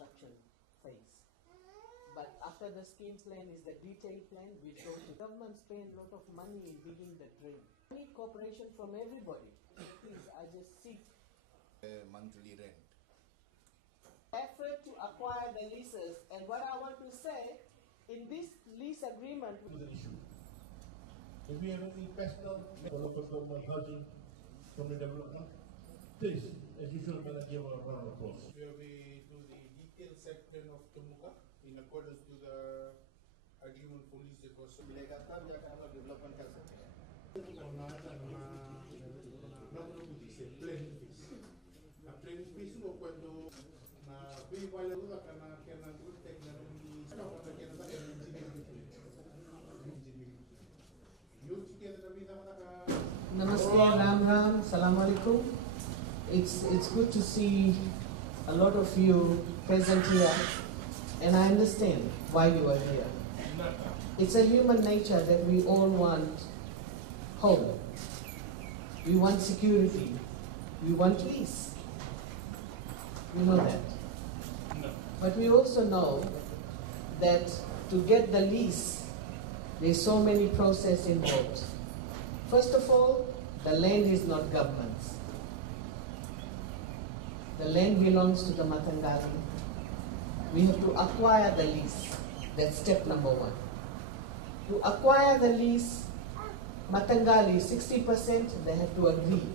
construction phase. But after the scheme plan is the detailed plan, which shows the government spend a lot of money in digging the drain. I need cooperation from everybody. Please, I just seek monthly rent. effort to acquire the leases. And what I want to say, in this lease agreement, if we have any personal developers of my housing from the development, please, as usual, can I give a round of applause? Where we do the detailed section of Tumuka in accordance to the agreement for lease that was development कर सकते हैं। Plain space no cuando na big wala duda kana kena good technology kana kena ta engineering you chicken na vida mata Namaste, Ram Ram, Salam Alaikum. It's good to see a lot of you present here, and I understand why you are here. It's a human nature that we all want home. We want security. We want peace. We know that. But we also know that to get the lease, there's so many processes involved. First of all, the land is not government's. The land belongs to the Matangali. We have to acquire the lease. That's step number one. To acquire the lease, Matangali, 60%, they have to agree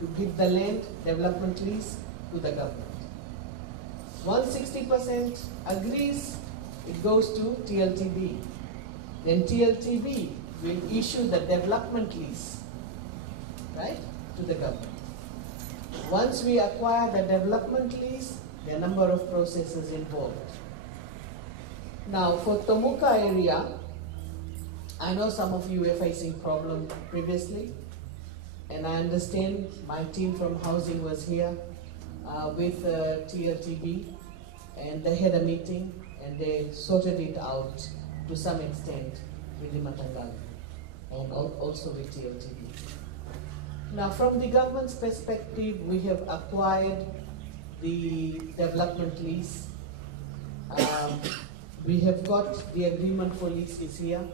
to give the land development lease to the government. Once 60% agrees, it goes to TLTB. Then TLTB will issue the development lease, right, to the government. Once we acquire the development lease, there are a number of processes involved. Now, for Tomuka area, I know some of you were facing problems previously, and I understand my team from housing was here with TLTB, and they had a meeting, and they sorted it out to some extent with the Matangali, and also with TLTB. Now, from the government's perspective, we have acquired the development lease. We have got the agreement for lease is here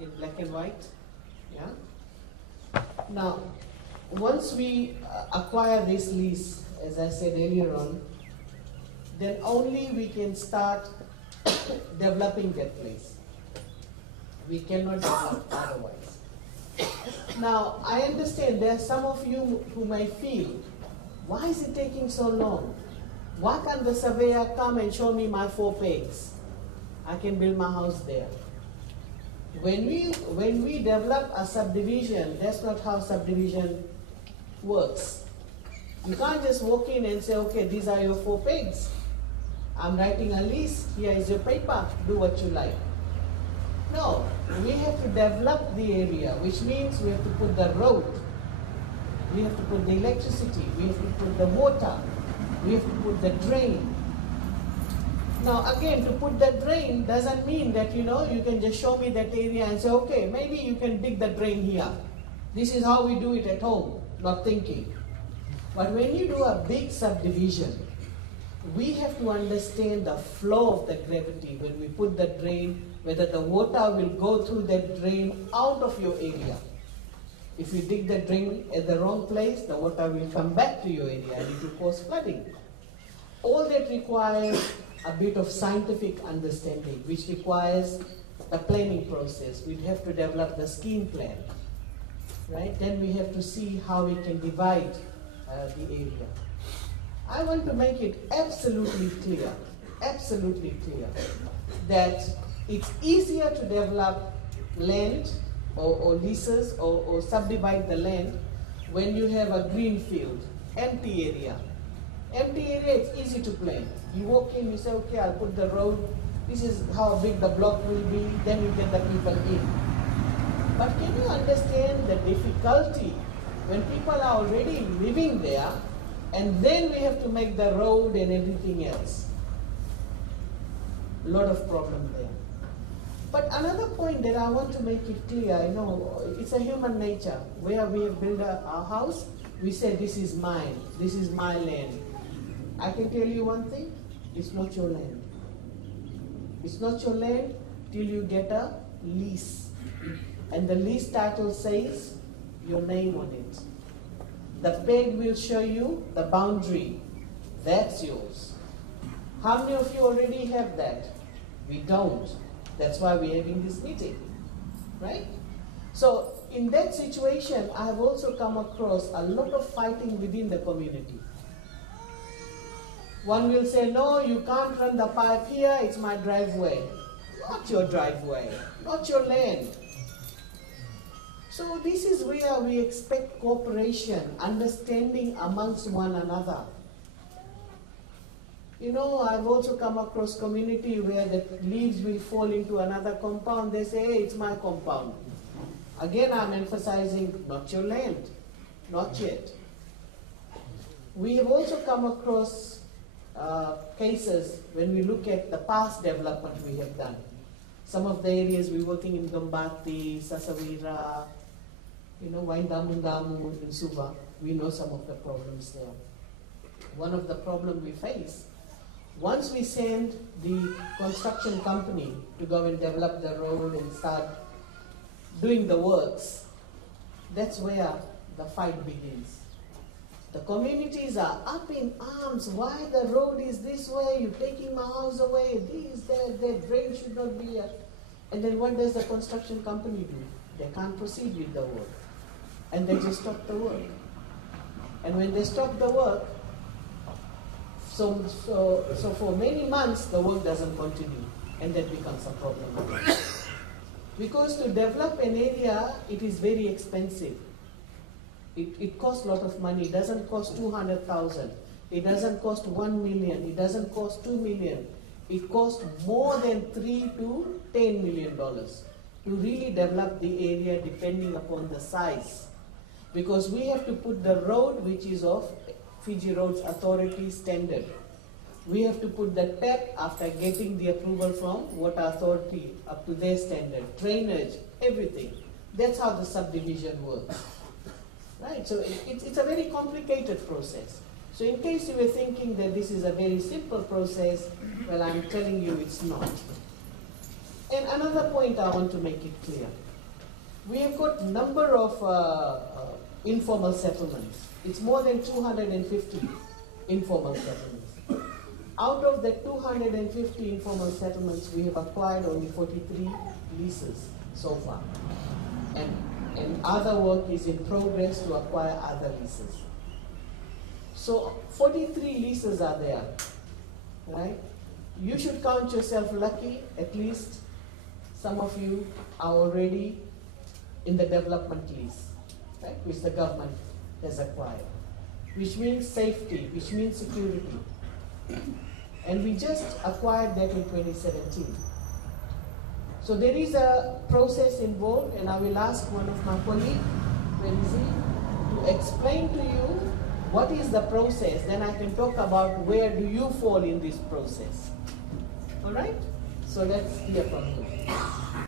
in black and white. Yeah. Now, once we acquire this lease, as I said earlier on, then only we can start developing that place. We cannot develop otherwise. Now, I understand there are some of you who may feel, why is it taking so long? Why can't the surveyor come and show me my 4 pegs? I can build my house there. When we develop a subdivision, that's not how subdivision works. You can't just walk in and say, okay, these are your 4 pegs. I'm writing a lease, here is your paper, do what you like. No, we have to develop the area, which means we have to put the road, we have to put the electricity, we have to put the water, we have to put the drain. Now again, to put the drain doesn't mean that, you can just show me that area and say, okay, maybe you can dig the drain here. This is how we do it at home, not thinking. But when you do a big subdivision, we have to understand the flow of the gravity when we put the drain, whether the water will go through that drain out of your area. If you dig the drain at the wrong place, the water will come back to your area and it will cause flooding. All that requires a bit of scientific understanding, which requires the planning process. We have to develop the scheme plan, right? Then we have to see how we can divide the area. I want to make it absolutely clear, that it's easier to develop land or leases or subdivide the land when you have a green field, empty area. Empty area, it's easy to plan. You walk in, you say, okay, I'll put the road, this is how big the block will be, then you get the people in. But can you understand the difficulty when people are already living there, and then we have to make the road and everything else? A lot of problem there. But another point that I want to make it clear, it's a human nature. Where we have built our house, we say this is mine, this is my land. I can tell you one thing, It's not your land. It's not your land till you get a lease. And the lease title says your name on it. The peg will show you the boundary. That's yours. How many of you already have that? We don't. That's why we're having this meeting, right? So in that situation, I have also come across a lot of fighting within the community. One will say, no, you can't run the pipe here, it's my driveway. Not your driveway, not your land. So this is where we expect cooperation, understanding amongst one another. You know, I've also come across community where the leaves will fall into another compound. They say, hey, it's my compound. Again, I'm emphasizing, not your land, not yet. We have also come across cases when we look at the past development we have done. Some of the areas we're working in Gambati, Sasawira, you know, Waindamundamu in Suva, we know some of the problems there. One of the problems we face, once we send the construction company to go and develop the road and start doing the works, that's where the fight begins. The communities are up in arms. Why the road is this way? You're taking my house away. This, that drain should not be here. And then what does the construction company do? They can't proceed with the work. And they just stop the work. And when they stop the work, so for many months the work doesn't continue. And that becomes a problem. Because to develop an area, it is very expensive. It costs a lot of money. It doesn't cost 200,000. It doesn't cost 1 million. It doesn't cost 2 million. It costs more than $3 to $10 million to really develop the area depending upon the size. Because we have to put the road, which is of Fiji Roads Authority standard. We have to put the tap after getting the approval from Water Authority up to their standard, drainage, everything. That's how the subdivision works. Right, so it's a very complicated process. So in case you were thinking that this is a very simple process, well, I'm telling you it's not. And another point I want to make it clear. We have got a number of informal settlements. It's more than 250 informal settlements. Out of the 250 informal settlements, we have acquired only 43 leases so far. And other work is in progress to acquire other leases. So 43 leases are there, right? You should count yourself lucky. At least some of you are already in the development lease, right? Which the government has acquired, which means safety, which means security. And we just acquired that in 2017. So there is a process involved, and I will ask one of my colleagues, where is he, to explain to you what is the process. Then I can talk about where do you fall in this process. All right? So let's hear from you.